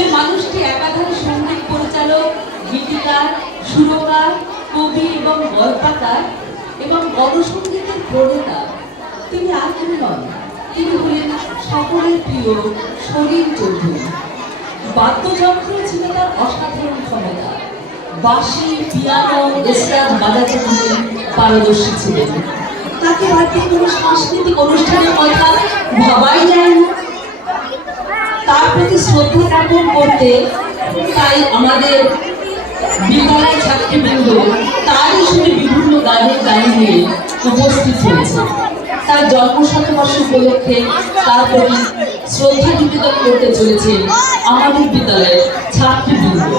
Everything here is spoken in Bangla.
যে মানুষটি একাধারে সঙ্গীত পরিচালক, গীতিকার, সুরকার, কবি এবং গল্পকার এবং গণসঙ্গীতের প্রণেতা, তিনি আর কেউ নন, তিনি হলেন সকলের প্রিয় সলিল চৌধুরী। বাদ্যযন্ত্র ছিল তার অসাধারণ ক্ষমতা। বাঁশি, পিয়ানো, এসরাজ বাজাতে তিনি পারদর্শী ছিলেন। তাকে বাদ দিয়ে কোনো সাংস্কৃতিক অনুষ্ঠানের কথা ভাবাই যায় না। তার প্রতি শ্রদ্ধা জ্ঞাপন করতে তাই আমাদের বিদ্যালয় ছাত্রবৃন্দ তার হিসেবে বিভিন্ন গানের গান নিয়ে উপস্থিত হয়েছে। তার জন্মশতবর্ষ উপলক্ষে তার প্রতি শ্রদ্ধা নিবেদন করতে চলেছে আমাদের বিদ্যালয়ের ছাত্রবৃন্দ।